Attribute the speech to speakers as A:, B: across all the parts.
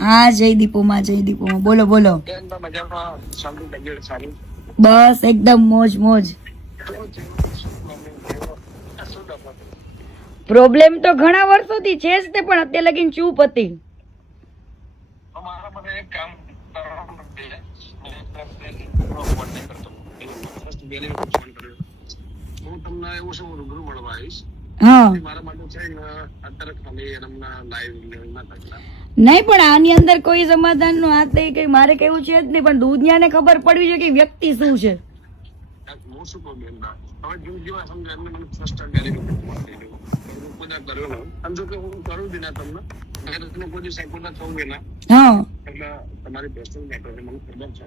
A: હા જય દીપોમાં જય દીપોમાં. બોલો બોલો. બસ એકદમ મોજ મોજ? પ્રોબ્લેમ તો ઘણા વર્ષોથી છે જ તે પણ અત્યારે લગીન ચૂપ હતી.
B: હું તમને એવું શું રૂબરૂ મળવા આવીશ.
A: નહીં પણ આની અંદર કોઈ સમાધાનનું હાથ નહીં કઈ મારે કેવું છે જ નહીં પણ દુનિયાને ખબર પડવી જોઈએ કે વ્યક્તિ શું છે.
B: ના? ના તમારી છે, મને ખબર છે.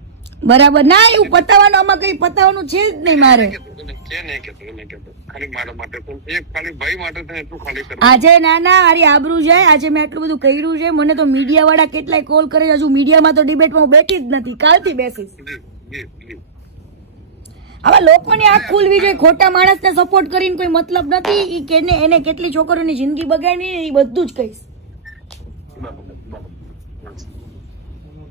A: બરાબર. ના એવું પતાવવાનું આમાં કઈ પતાવવાનું છે જ નહીં મારે. આજે ના ના મારી આબરૂ જાય આજે મેં આટલું બધું કર્યું છે મને તો મીડિયા વાળા કેટલાય કોલ કરે. હજુ મીડિયામાં તો ડિબેટમાં હું બેઠી જ નથી કાલથી બેસીશ. આવા લોકોની આંખ ખુલવી જોઈએ ખોટા માણસને સપોર્ટ કરીને કોઈ મતલબ નથી ઈ કેને એને કેટલી છોકરીઓની જિંદગી બગાડી એ બધું જ કહીશ
B: બરાબર, બરાબર. ના, અસલબેન, મને હજુ કે અંદર પિક્ચરમાં મને બહુ નહીં ખબર. હું બીજી બધી કંઈ જાણતો નહીં, મને ખબર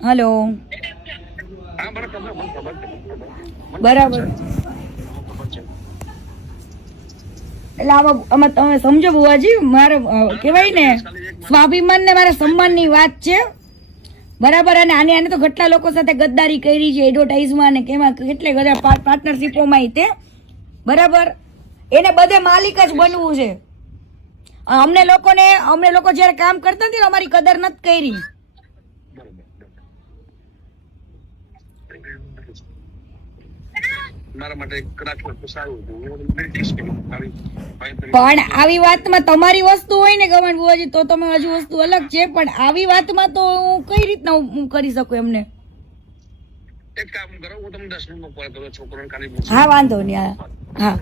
A: હલો. બરાબર. એટલે આમાં આમાં તમે સમજો બુવાજી, મારે કહેવાય ને, સ્વાભિમાન ને મારા સન્માનની વાત છે. બરાબર, અને આને આને તો કેટલા લોકો સાથે ગદ્દારી કરી છે એડવર્ટાઇઝમાં અને કેમાં, કેટલે બધા પાર્ટનરશિપોમાં તે. બરાબર? એને બધે માલિક જ બનવું છે. અમને લોકોને, અમને લોકો જ્યારે કામ કરતા હતી અમારી કદર નથી કરી
B: બરાબર, બરાબર. મારા માટે કદાચ વસ્તુ સારું હતું હું તમને કહીશ કે મારી ભાઈ તરીકે
A: પણ આવી વાતમાં તમારી વસ્તુ હોય ને ગમન બુવાજી તો તમે હજુ વસ્તુ અલગ છે પણ આવી વાતમાં તો હું કઈ રીતના હું કરી શકું એમને?
B: એક કામ કરો હું તમને દસ મિનિટમાં કોલ કરું છોકરો
A: હા વાંધો નહીં હા.